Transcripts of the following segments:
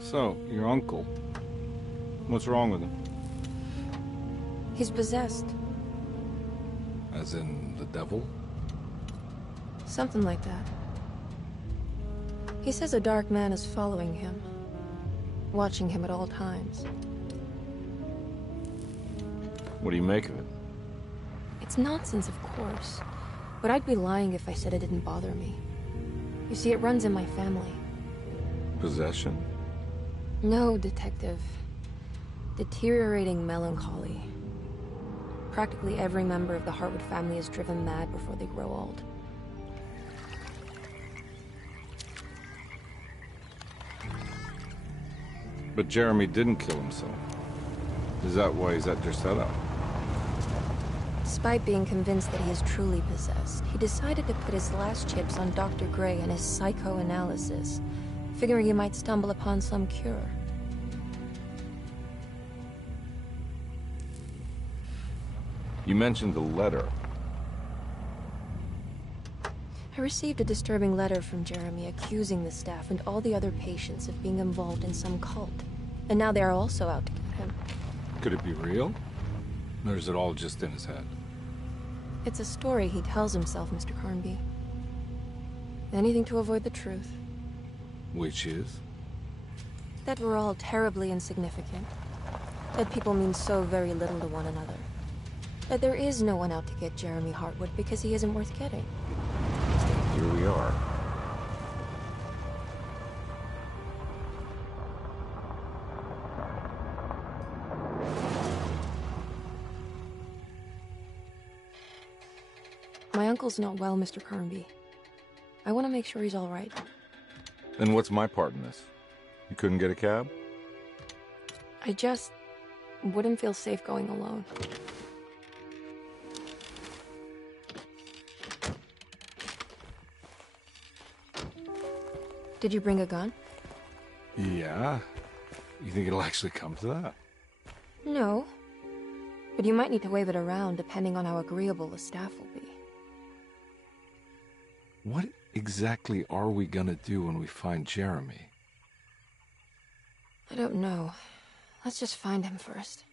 So, your uncle. What's wrong with him? He's possessed. As in the devil? Something like that. He says a dark man is following him, watching him at all times. What do you make of it? It's nonsense, of course. But I'd be lying if I said it didn't bother me. You see, it runs in my family. Possession? No, Detective. Deteriorating melancholy. Practically every member of the Hartwood family is driven mad before they grow old. But Jeremy didn't kill himself. Is that why he's at your setup? Despite being convinced that he is truly possessed, he decided to put his last chips on Dr. Gray and his psychoanalysis, figuring he might stumble upon some cure. You mentioned the letter. I received a disturbing letter from Jeremy accusing the staff and all the other patients of being involved in some cult. And now they are also out to get him. Could it be real? Or is it all just in his head? It's a story he tells himself, Mr. Carnby. Anything to avoid the truth. Which is? That we're all terribly insignificant. That people mean so very little to one another. That there is no one out to get Jeremy Hartwood because he isn't worth getting. Here we are. My uncle's not well, Mr. Carnby. I want to make sure he's all right. Then what's my part in this? You couldn't get a cab? I just wouldn't feel safe going alone. Did you bring a gun? Yeah. You think it'll actually come to that? No. But you might need to wave it around depending on how agreeable the staff will be. What exactly are we gonna do when we find Jeremy? I don't know. Let's just find him first.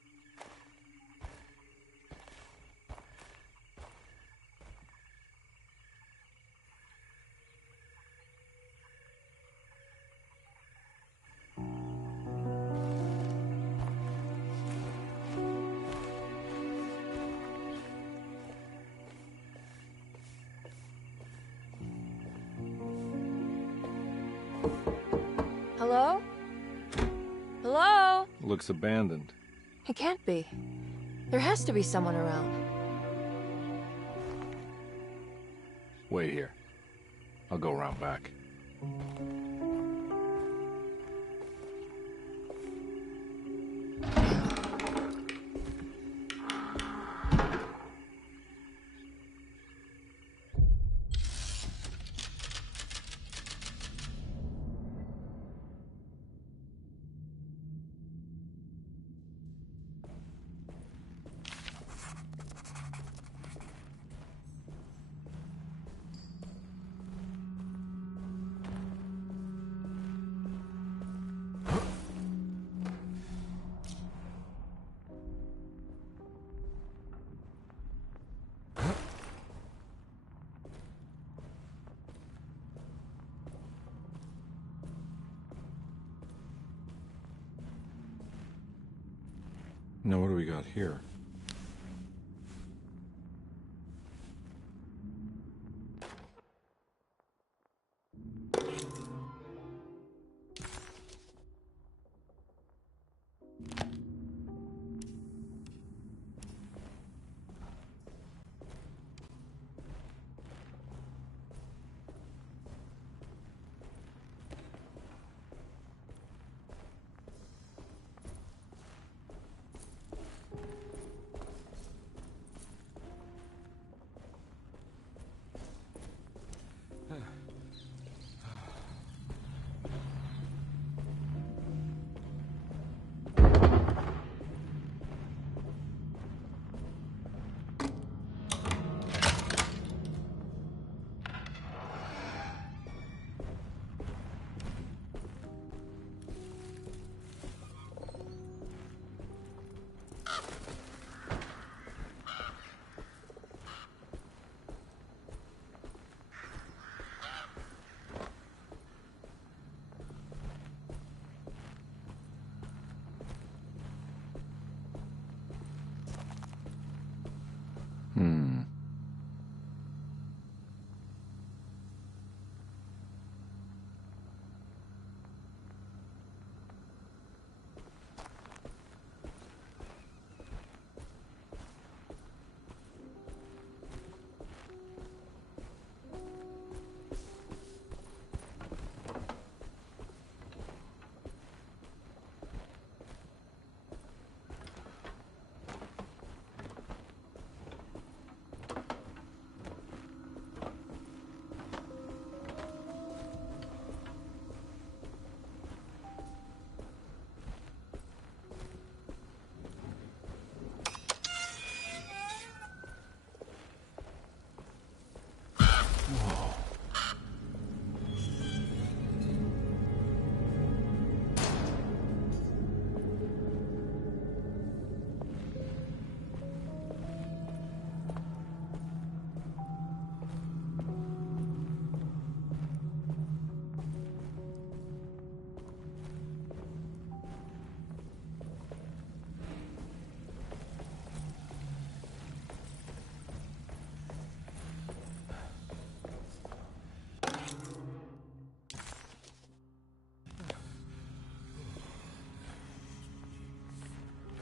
Hello? Hello? Looks abandoned. It can't be. There has to be someone around. Wait here. I'll go around back. Now what do we got here?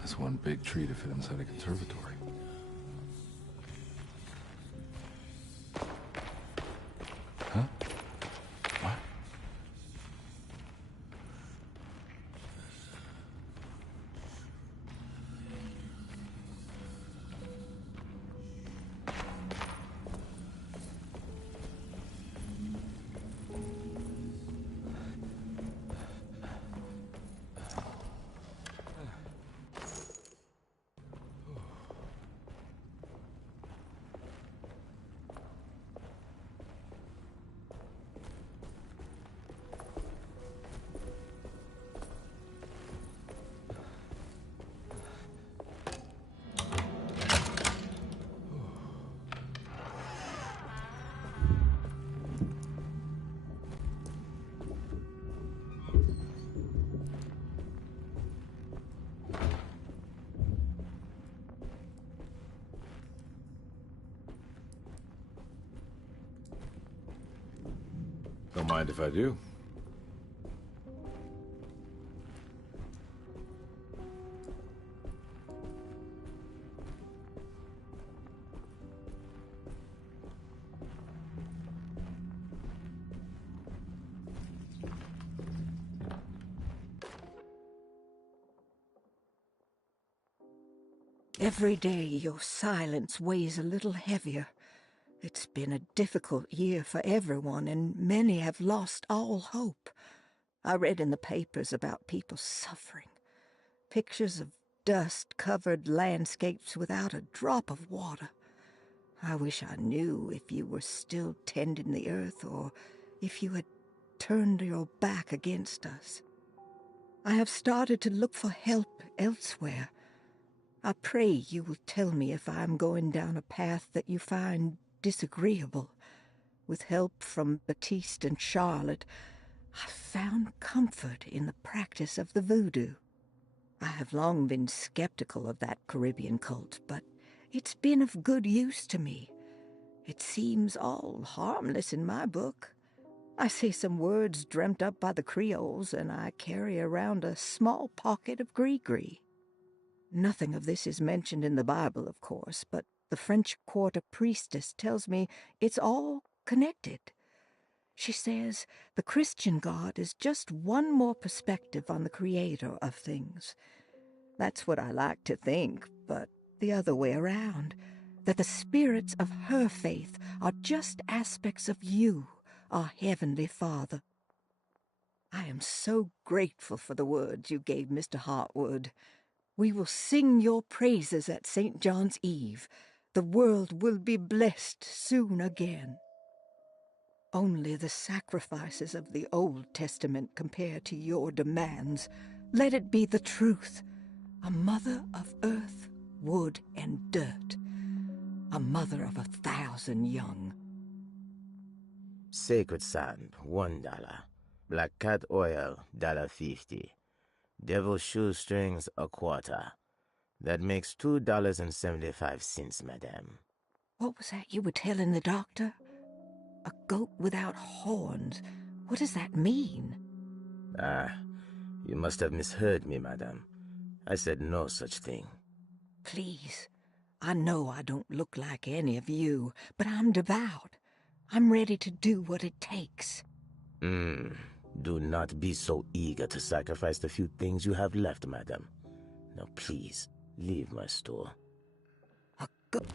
That's one big tree to fit inside a conservatory. Huh? What? Don't mind if I do. Every day your silence weighs a little heavier. It's been a difficult year for everyone, and many have lost all hope. I read in the papers about people suffering. Pictures of dust-covered landscapes without a drop of water. I wish I knew if you were still tending the earth or if you had turned your back against us. I have started to look for help elsewhere. I pray you will tell me if I am going down a path that you find disagreeable. With help from Baptiste and Charlotte, I found comfort in the practice of the voodoo. I have long been skeptical of that Caribbean cult, but it's been of good use to me. It seems all harmless in my book. I say some words dreamt up by the Creoles, and I carry around a small pocket of gree-gree. Nothing of this is mentioned in the Bible, of course, but the French Quarter priestess tells me it's all connected. She says the Christian God is just one more perspective on the creator of things. That's what I like to think, but the other way around, that the spirits of her faith are just aspects of you, our Heavenly Father. I am so grateful for the words you gave Mr. Hartwood. We will sing your praises at St. John's Eve. The world will be blessed soon again. Only the sacrifices of the Old Testament compare to your demands. Let it be the truth. A mother of earth, wood, and dirt. A mother of 1,000 young. Sacred sand, $1. Black cat oil, $1.50. Devil shoestrings, a quarter. That makes $2.75, madame. What was that you were telling the doctor? A goat without horns. What does that mean? Ah, you must have misheard me, madame. I said no such thing. Please, I know I don't look like any of you, but I'm devout. I'm ready to do what it takes. Do not be so eager to sacrifice the few things you have left, madam. Now please, leave my store. A goat.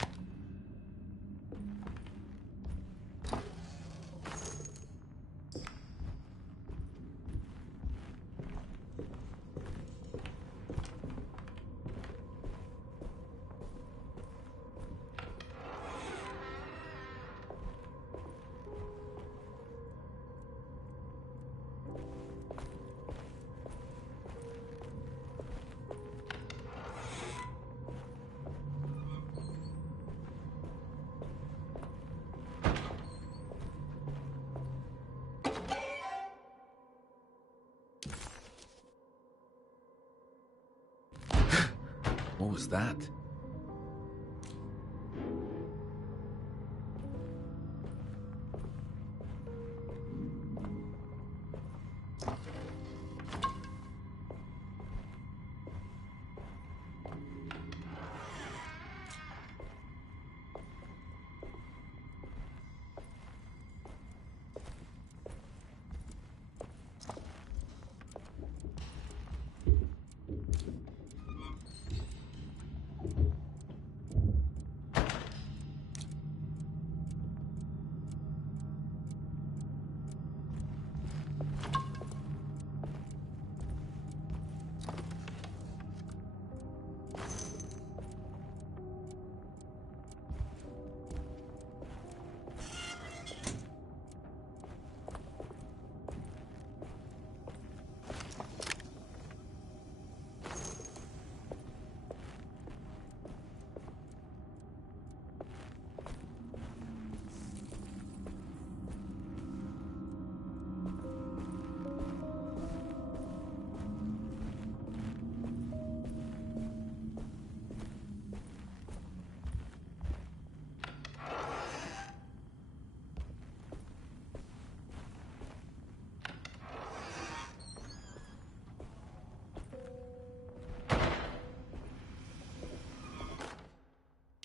What was that?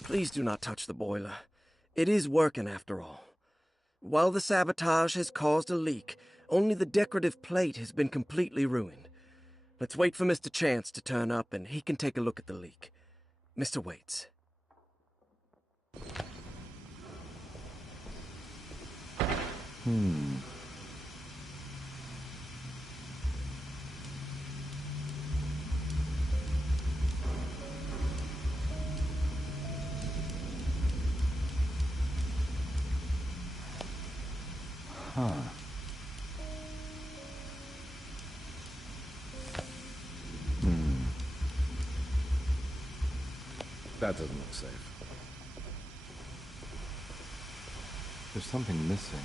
Please do not touch the boiler. It is working after all. While the sabotage has caused a leak, only the decorative plate has been completely ruined. Let's wait for Mr. Chance to turn up and he can take a look at the leak. Mr. Waits. That doesn't look safe. There's something missing.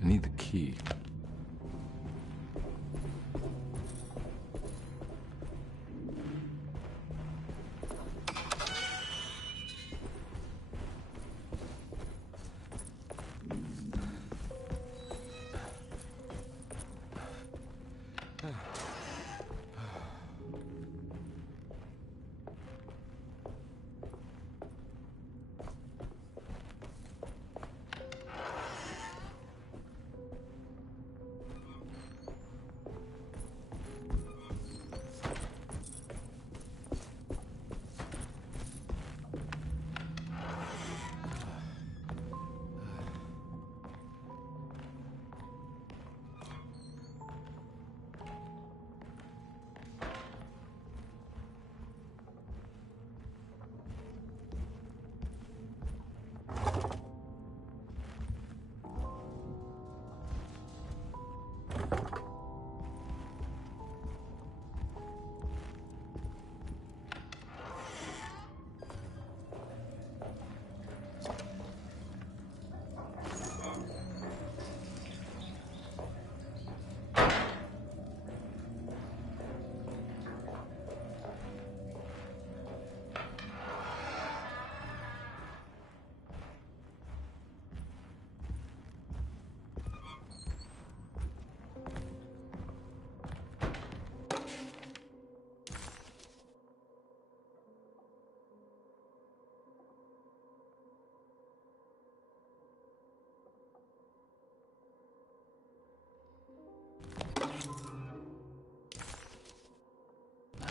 I need the key.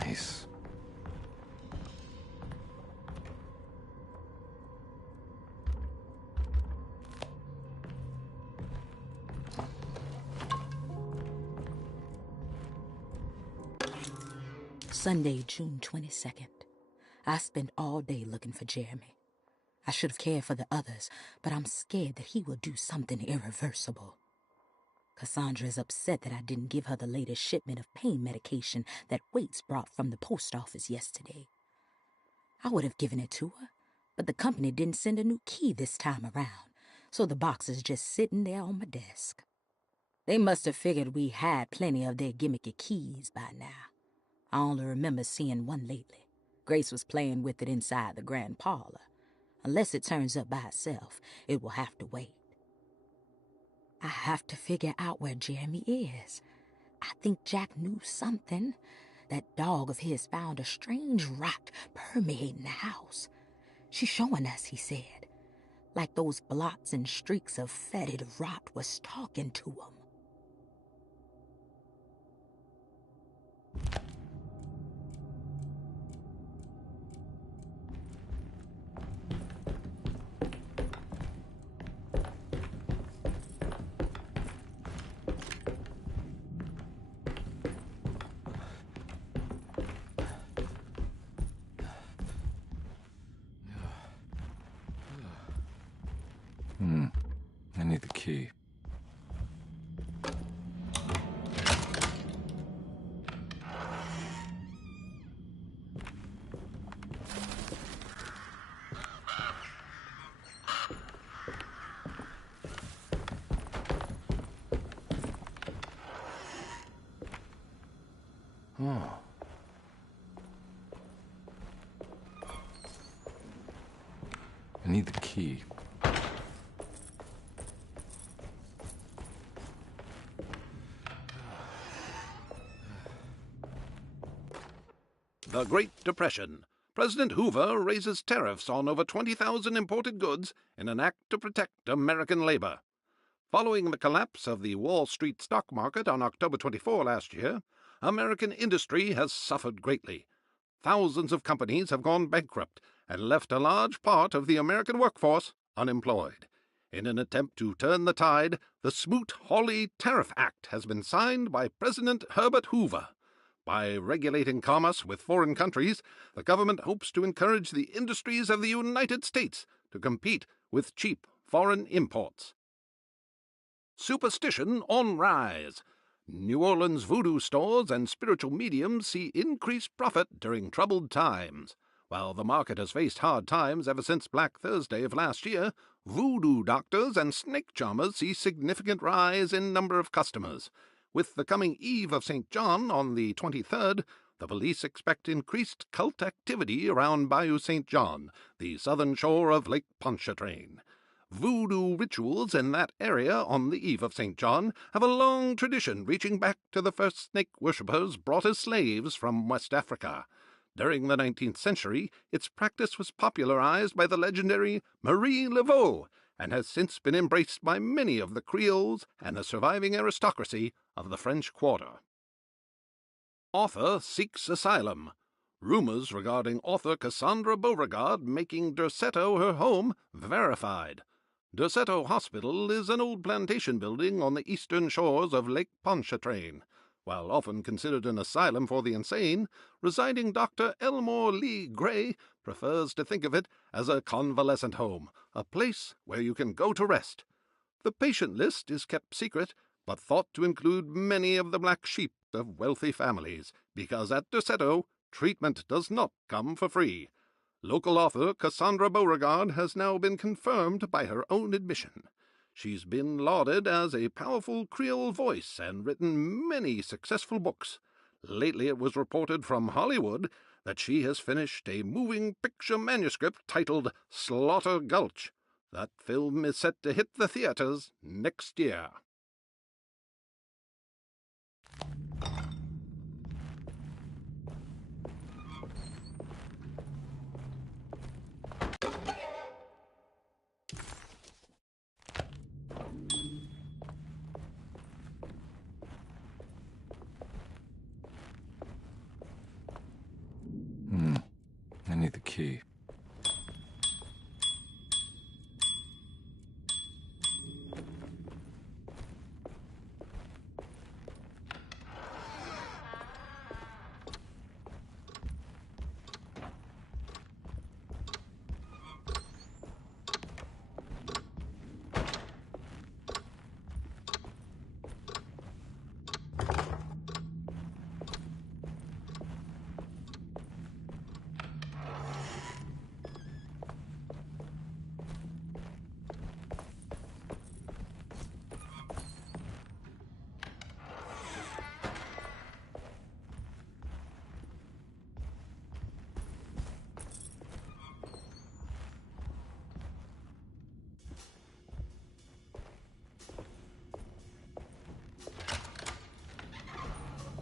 Nice. Sunday, June 22nd. I spent all day looking for Jeremy. I should have cared for the others, but I'm scared that he will do something irreversible. Cassandra is upset that I didn't give her the latest shipment of pain medication that Waits brought from the post office yesterday. I would have given it to her, but the company didn't send a new key this time around, so the box is just sitting there on my desk. They must have figured we had plenty of their gimmicky keys by now. I only remember seeing one lately. Grace was playing with it inside the grand parlor. Unless it turns up by itself, it will have to wait. I have to figure out where Jeremy is. I think Jack knew something. That dog of his found a strange rot permeating the house. She's showing us, he said. Like those blots and streaks of fetid rot was talking to him. Oh. I need the key. The Great Depression. President Hoover raises tariffs on over 20,000 imported goods in an act to protect American labor. Following the collapse of the Wall Street stock market on October 24 last year, American industry has suffered greatly. Thousands of companies have gone bankrupt and left a large part of the American workforce unemployed. In an attempt to turn the tide, the Smoot-Hawley Tariff Act has been signed by President Herbert Hoover. By regulating commerce with foreign countries, the government hopes to encourage the industries of the United States to compete with cheap foreign imports. Superstition on rise. New Orleans voodoo stores and spiritual mediums see increased profit during troubled times. While the market has faced hard times ever since Black Thursday of last year, voodoo doctors and snake charmers see significant rise in number of customers. With the coming Eve of St. John on the 23rd, the police expect increased cult activity around Bayou St. John, the southern shore of Lake Pontchartrain. Voodoo rituals in that area on the Eve of St. John have a long tradition reaching back to the first snake worshippers brought as slaves from West Africa. During the 19th century, its practice was popularized by the legendary Marie Laveau and has since been embraced by many of the Creoles and the surviving aristocracy of the French Quarter. Author seeks asylum. Rumors regarding author Cassandra Beauregard making Derceto her home verified. Derceto Hospital is an old plantation building on the eastern shores of Lake Pontchartrain. While often considered an asylum for the insane, residing Dr. Elmore Lee Gray prefers to think of it as a convalescent home, a place where you can go to rest. The patient list is kept secret, but thought to include many of the black sheep of wealthy families, because at Derceto, treatment does not come for free. Local author Cassandra Beauregard has now been confirmed by her own admission. She's been lauded as a powerful Creole voice and written many successful books. Lately it was reported from Hollywood that she has finished a moving picture manuscript titled Slaughter Gulch. That film is set to hit the theaters next year. I need the key.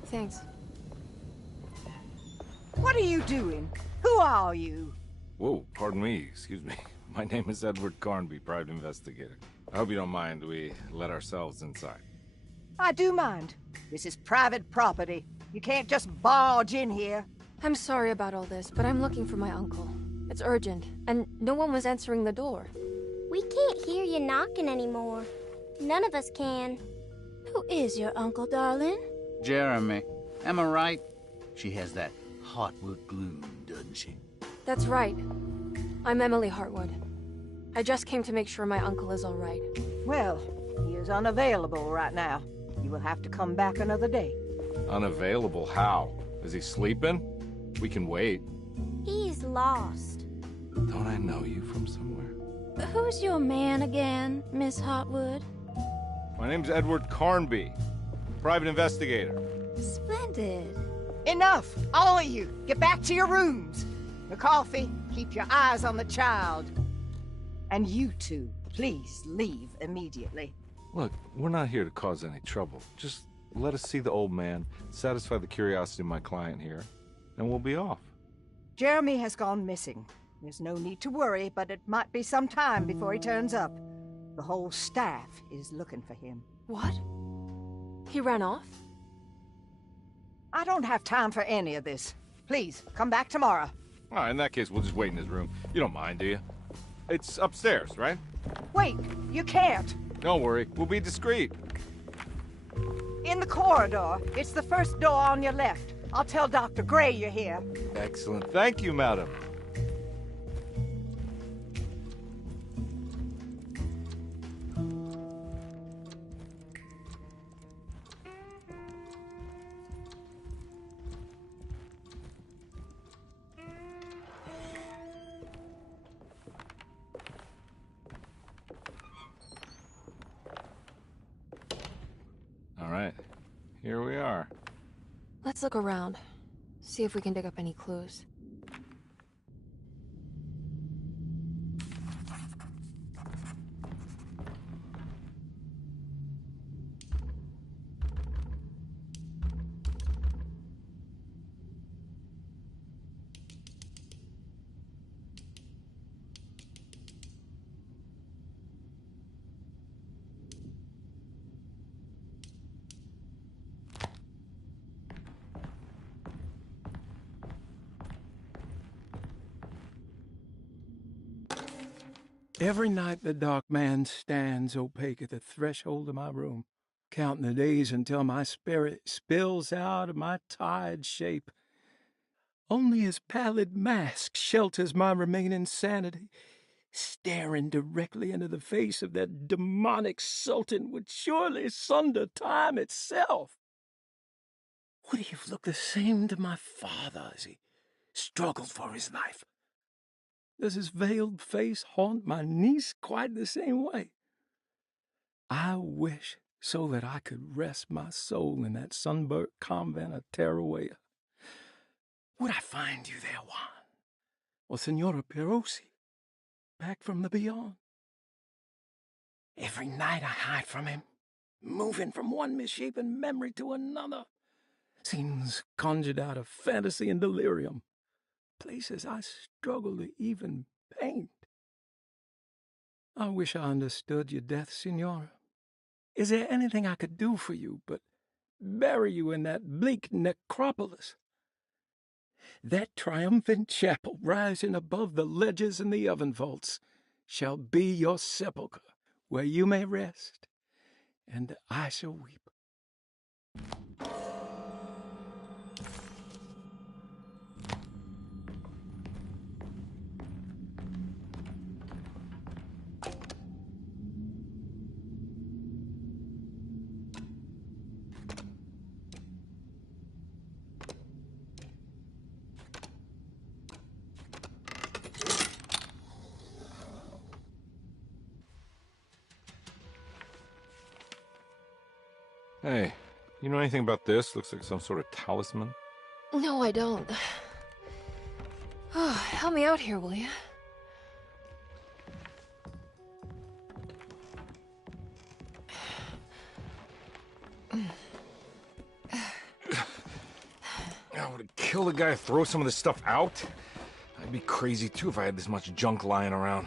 Thanks. What are you doing? Who are you? Whoa, pardon me, excuse me. My name is Edward Carnby, private investigator. I hope you don't mind we let ourselves inside. I do mind. This is private property. You can't just barge in here. I'm sorry about all this, but I'm looking for my uncle. It's urgent, and no one was answering the door. We can't hear you knocking anymore. None of us can. Who is your uncle, darling? Jeremy. Am I right? She has that Heartwood gloom, doesn't she? That's right. I'm Emily Hartwood. I just came to make sure my uncle is all right. Well, he is unavailable right now. You will have to come back another day. Unavailable? How? Is he sleeping? We can wait. He's lost. Don't I know you from somewhere? Who's your man again, Miss Hartwood? My name's Edward Carnby, private investigator. Splendid. Enough! All of you! Get back to your rooms! McCarthy, keep your eyes on the child. And you two, please leave immediately. Look, we're not here to cause any trouble. Just let us see the old man, satisfy the curiosity of my client here, and we'll be off. Jeremy has gone missing. There's no need to worry, but it might be some time before he turns up. The whole staff is looking for him. What? He ran off? I don't have time for any of this. Please, come back tomorrow. All right, in that case, we'll just wait in his room. You don't mind, do you? It's upstairs, right? Wait, you can't. Don't worry, we'll be discreet. In the corridor. It's the first door on your left. I'll tell Dr. Gray you're here. Excellent. Thank you, madam. All right, here we are. Let's look around. See if we can dig up any clues. Every night the dark man stands opaque at the threshold of my room, counting the days until my spirit spills out of my tired shape. Only his pallid mask shelters my remaining sanity. Staring directly into the face of that demonic sultan would surely sunder time itself. Would he have looked the same to my father as he struggled for his life? Does his veiled face haunt my niece quite the same way? I wish so that I could rest my soul in that sunburnt convent of Teruel. Would I find you there, Juan? Or Senora Perosi, back from the beyond? Every night I hide from him, moving from one misshapen memory to another. Scenes conjured out of fantasy and delirium. Places I struggle to even paint. I wish I understood your death, Senora. Is there anything I could do for you but bury you in that bleak necropolis? That triumphant chapel rising above the ledges and the oven vaults shall be your sepulchre, where you may rest, and I shall weep. Hey, you know anything about this? Looks like some sort of talisman. No, I don't. Oh, help me out here, will you? I would kill the guy to throw some of this stuff out. I'd be crazy too if I had this much junk lying around.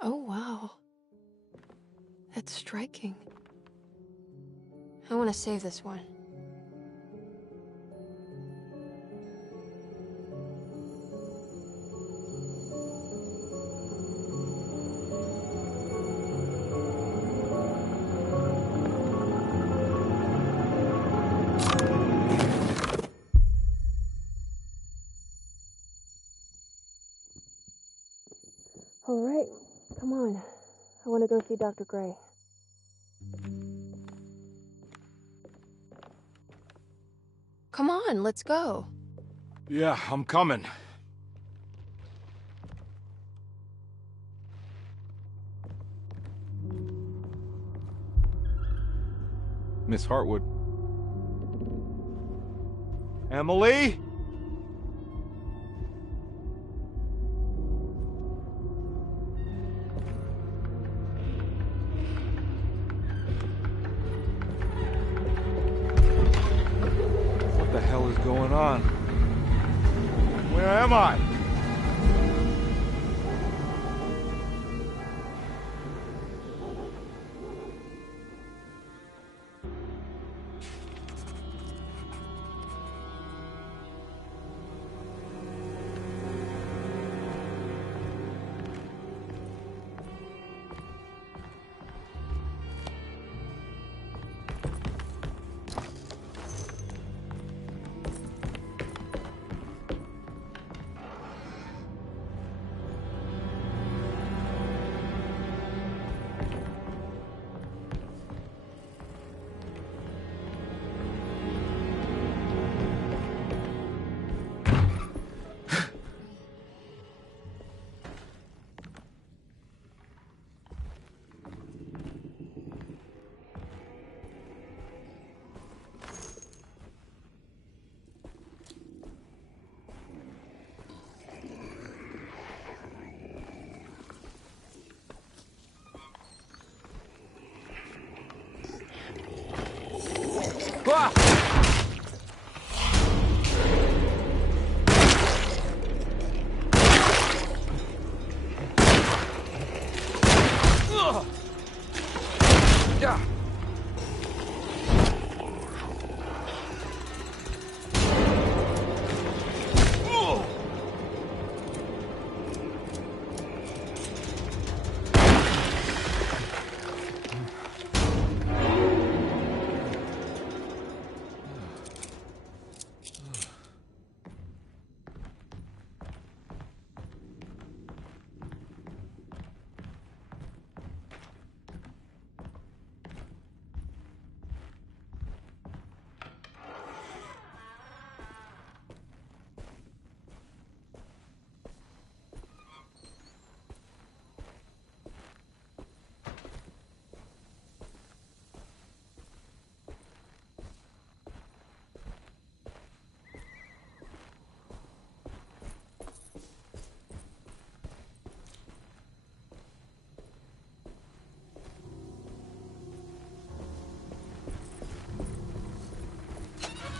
Oh, wow. That's striking. I want to save this one. All right, come on. I want to go see Dr. Gray. Come on, let's go. Yeah, I'm coming. Miss Hartwood. Emily? What the hell is going on? Where am I? Ah! Yeah.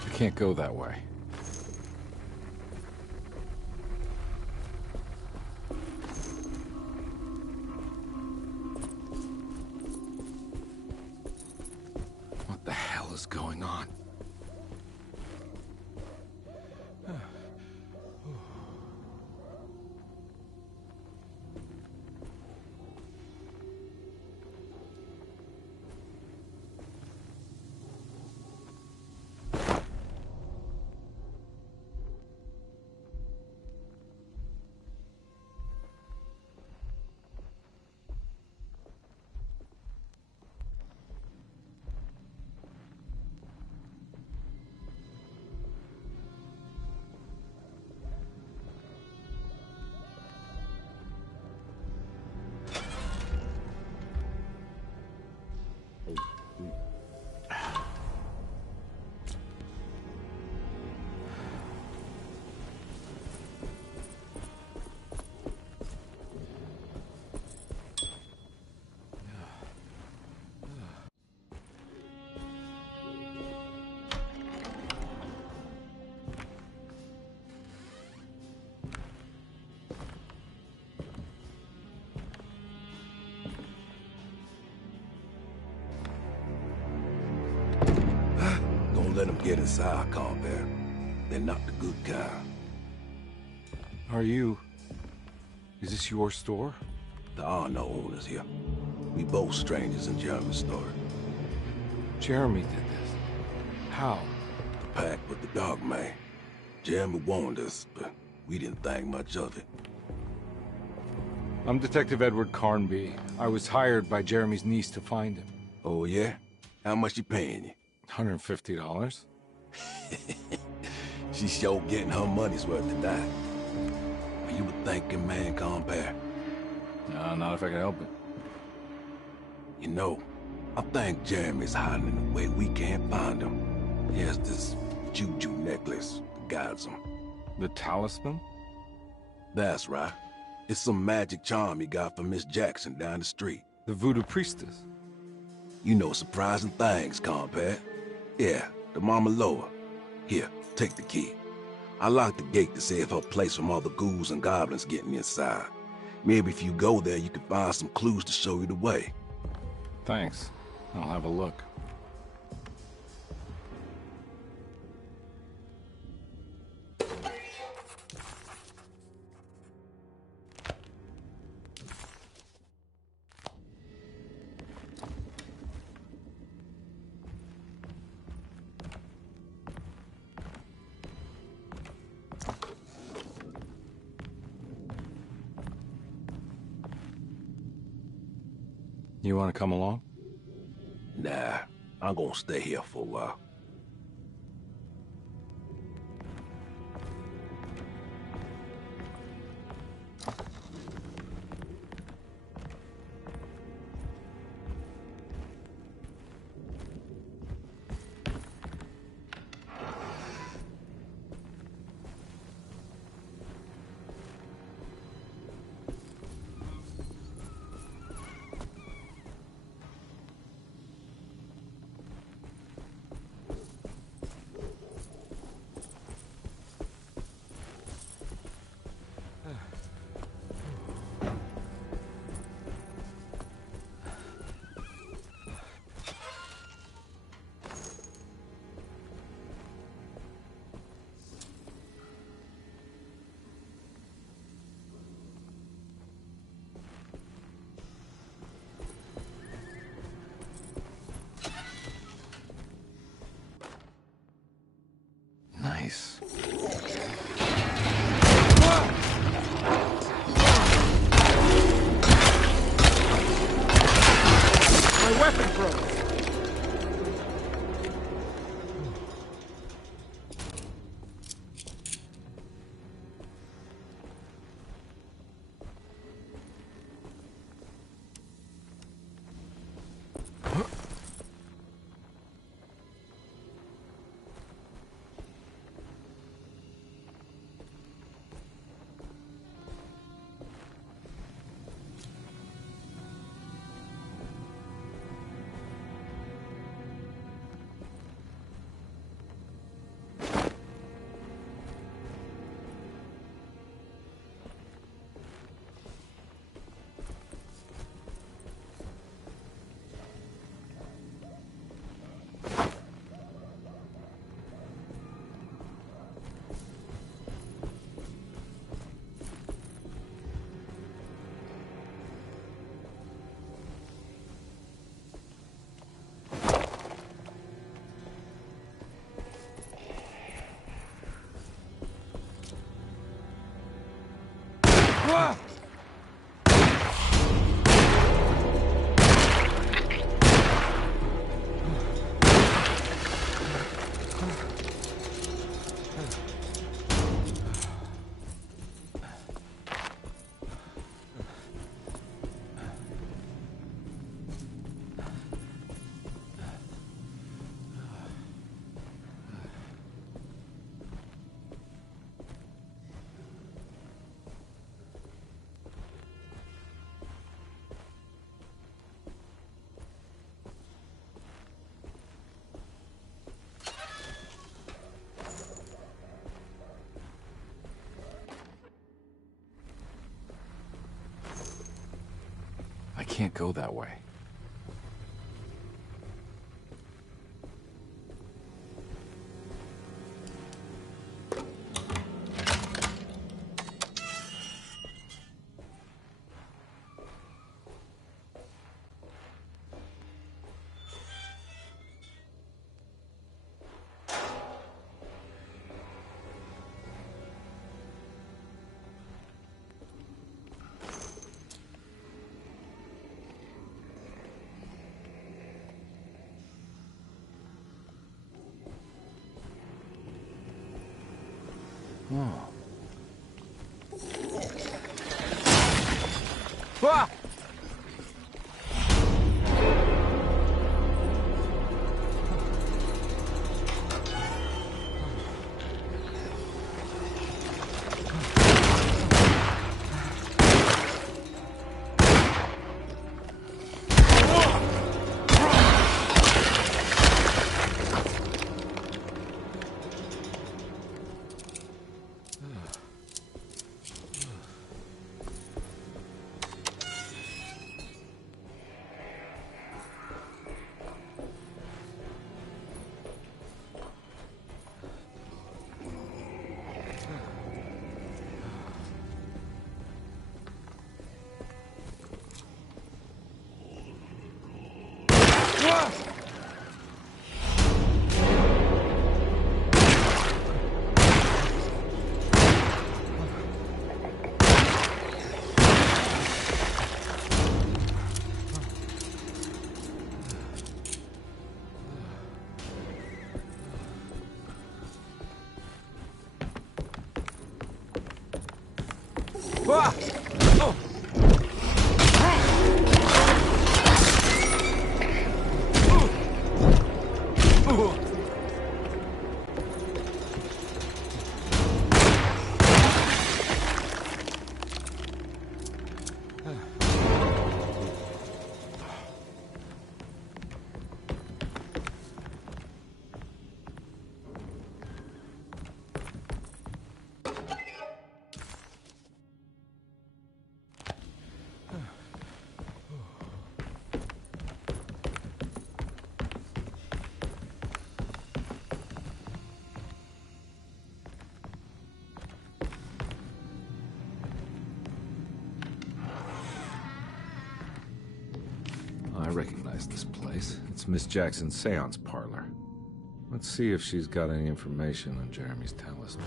I can't go that way. What the hell is going on? Let them get inside, Combear. They're not the good kind. Are you... Is this your store? There are no owners here. We both strangers in Jeremy's store. Jeremy did this. How? The pact with the dog man. Jeremy warned us, but we didn't think much of it. I'm Detective Edward Carnby. I was hired by Jeremy's niece to find him. Oh, yeah? How much you paying you? $150. She's sure getting her money's worth tonight. Are you a thinking man, compare? No, not if I can help it. You know, I think Jeremy's hiding in a way we can't find him. He has this juju necklace that guides him. The talisman? That's right. It's some magic charm he got from Miss Jackson down the street. The voodoo priestess? You know surprising things, compare. Yeah, the Mama Loa. Here, take the key. I locked the gate to save her place from all the ghouls and goblins getting inside. Maybe if you go there, you can find some clues to show you the way. Thanks. I'll have a look. You want to come along? Nah, I'm gonna stay here for a while. Nice. My weapon broke. I can't go that way. Oh. Ah! Ah! Oh! I recognize this place. It's Miss Jackson's seance parlor. Let's see if she's got any information on Jeremy's talisman.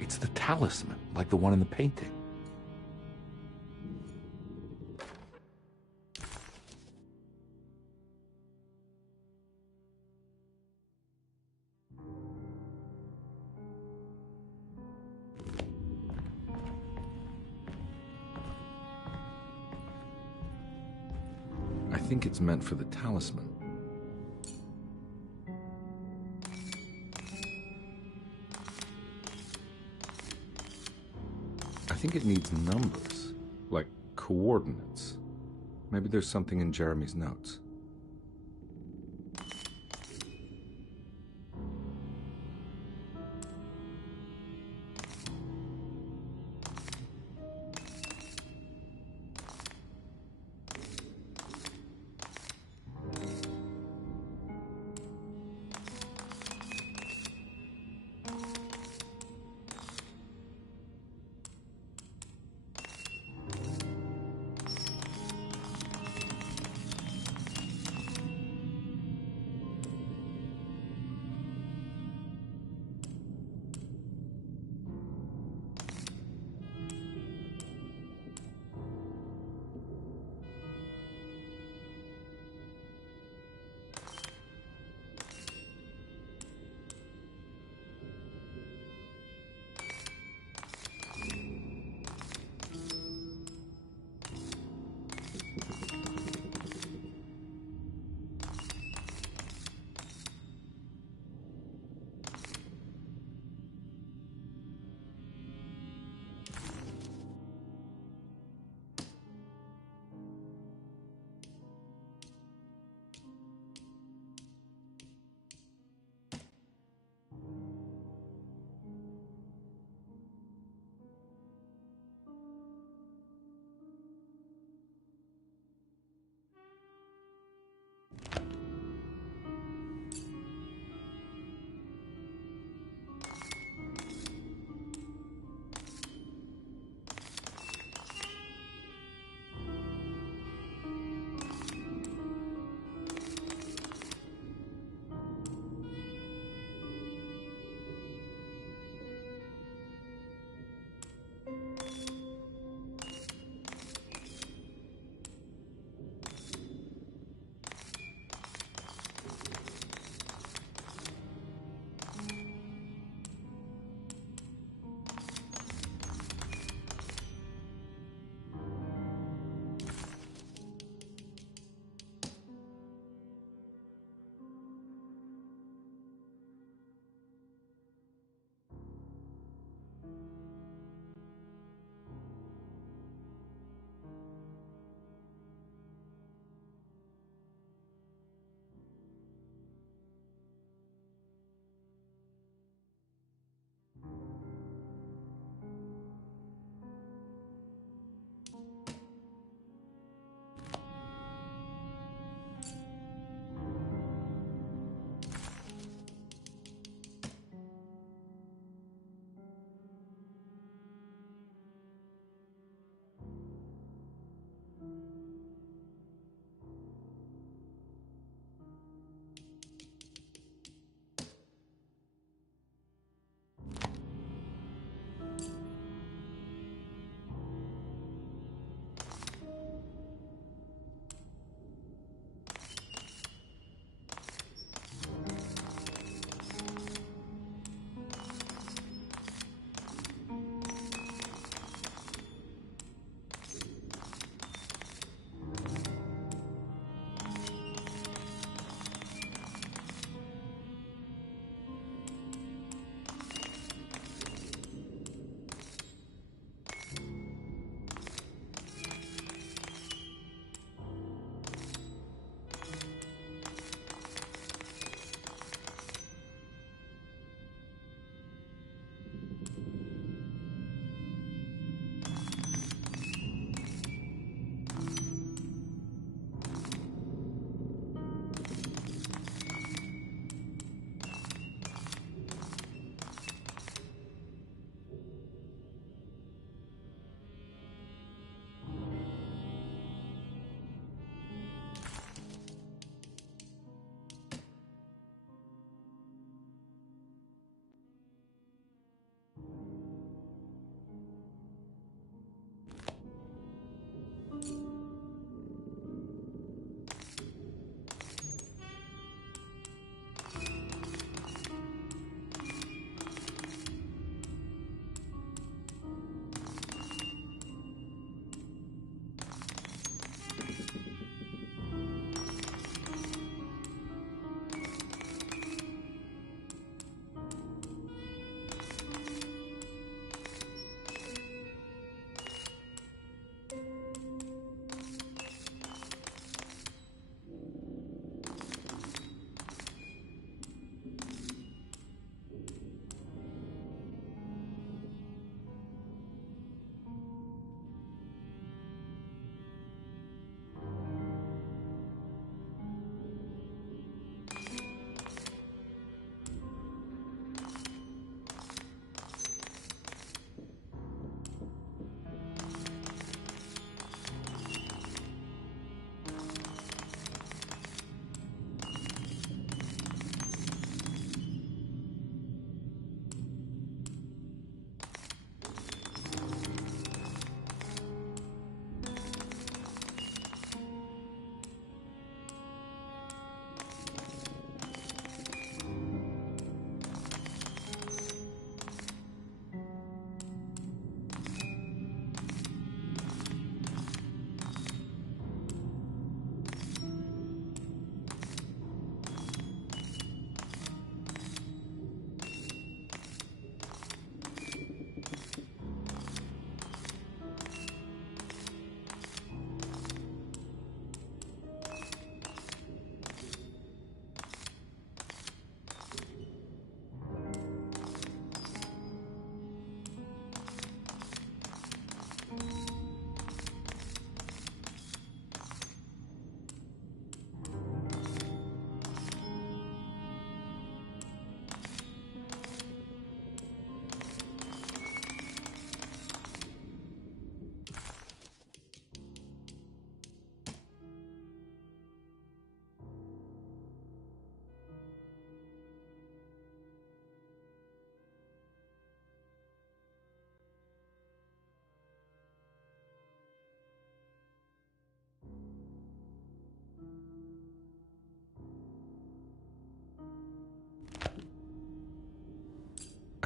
It's the talisman, like the one in the painting. I think it's meant for the talisman. I think it needs numbers, like coordinates. Maybe there's something in Jeremy's notes.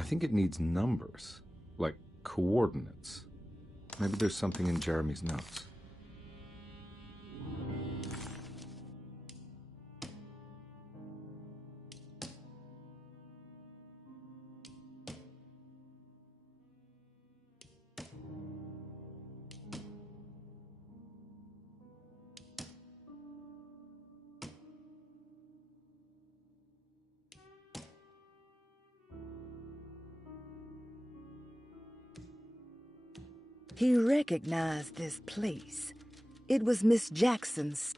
think it needs numbers, like coordinates. Maybe there's something in Jeremy's notes. He recognized this place. It was Miss Jackson's.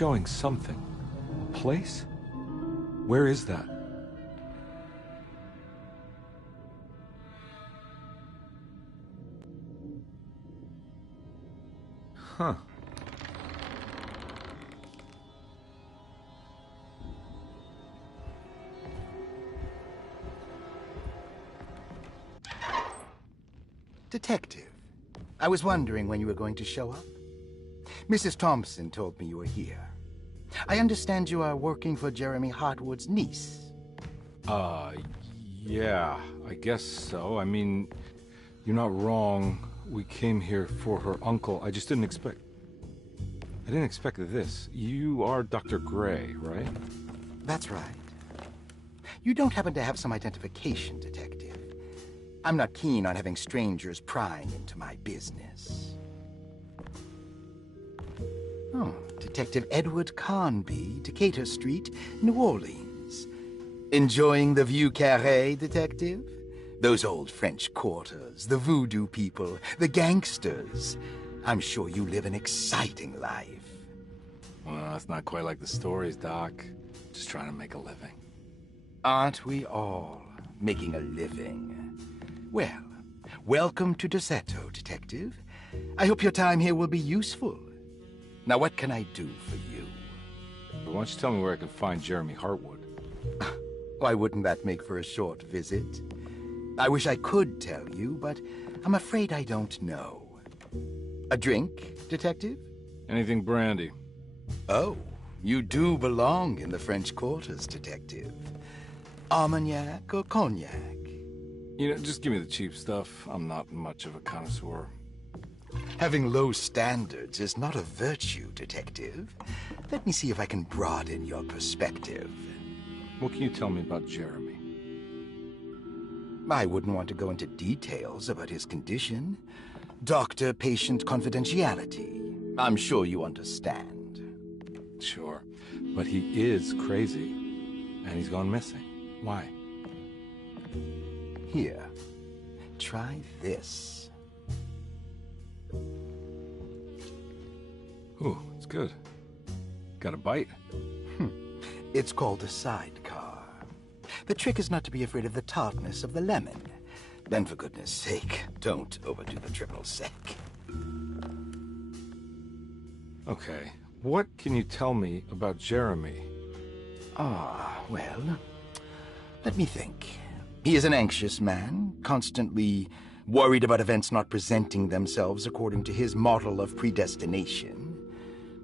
showing something. A place? Where is that? Huh. Detective, I was wondering when you were going to show up. Mrs. Thompson told me you were here. I understand you are working for Jeremy Hartwood's niece. Yeah, I guess so. I mean, you're not wrong. We came here for her uncle. I just didn't expect... I didn't expect this. You are Dr. Gray, right? That's right. You don't happen to have some identification, Detective. I'm not keen on having strangers prying into my business. Oh, Detective Edward Carnby, Decatur Street, New Orleans. Enjoying the Vieux Carré, Detective? Those old French quarters, the voodoo people, the gangsters. I'm sure you live an exciting life. Well, it's not quite like the stories, Doc. Just trying to make a living. Aren't we all making a living? Well, welcome to Deseto, Detective. I hope your time here will be useful. Now, what can I do for you? Why don't you tell me where I can find Jeremy Hartwood? Why wouldn't that make for a short visit? I wish I could tell you, but I'm afraid I don't know. A drink, Detective? Anything brandy. Oh, you do belong in the French quarters, Detective. Armagnac or cognac? You know, just give me the cheap stuff. I'm not much of a connoisseur. Having low standards is not a virtue, Detective. Let me see if I can broaden your perspective. What can you tell me about Jeremy? I wouldn't want to go into details about his condition. Doctor-patient confidentiality. I'm sure you understand. Sure, but he is crazy, and he's gone missing. Why? Here, try this. Ooh, it's good. Got a bite? It's called a sidecar. The trick is not to be afraid of the tartness of the lemon. Then, for goodness sake, don't overdo the triple sec. Okay, what can you tell me about Jeremy? Well, let me think. He is an anxious man, constantly worried about events not presenting themselves according to his model of predestination.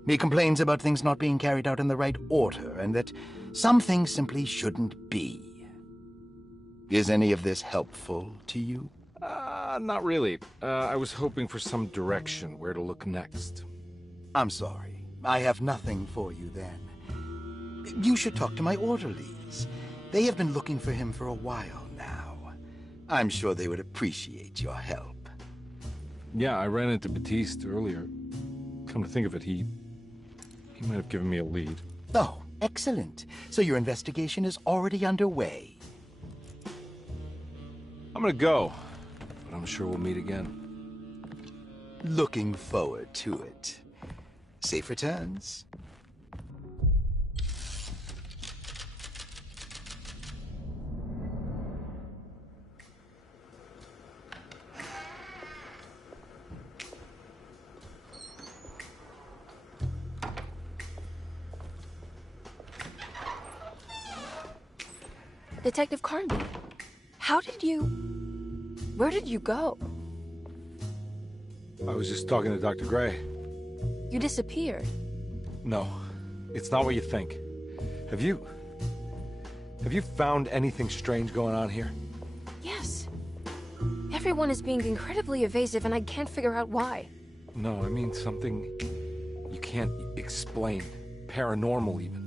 He complains about things not being carried out in the right order, and that some things simply shouldn't be. Is any of this helpful to you? Not really. I was hoping for some direction where to look next. I'm sorry. I have nothing for you then. You should talk to my orderlies. They have been looking for him for a while now. I'm sure they would appreciate your help. Yeah, I ran into Batiste earlier. Come to think of it, he might have given me a lead. Oh, excellent. So your investigation is already underway. I'm gonna go, but I'm sure we'll meet again. Looking forward to it. Safe returns. Detective Carnby, where did you go? I was just talking to Dr. Gray. You disappeared. No, it's not what you think. Have you found anything strange going on here? Yes. Everyone is being incredibly evasive and I can't figure out why. No, I mean something you can't explain. Paranormal, even.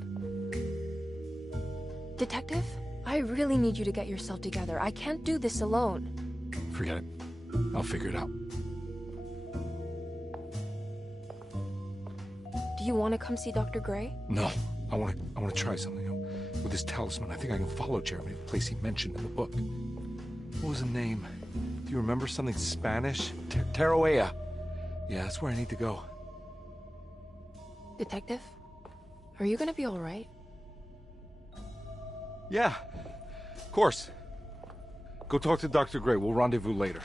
Detective, I really need you to get yourself together. I can't do this alone. Forget it. I'll figure it out. Do you want to come see Dr. Gray? No, I want to try something. With this talisman, I think I can follow Jeremy to the place he mentioned in the book. What was the name? Do you remember something Spanish? Teruella. Yeah, that's where I need to go. Detective, Are you gonna be alright? Yeah, of course. Go talk to Dr. Gray. We'll rendezvous later.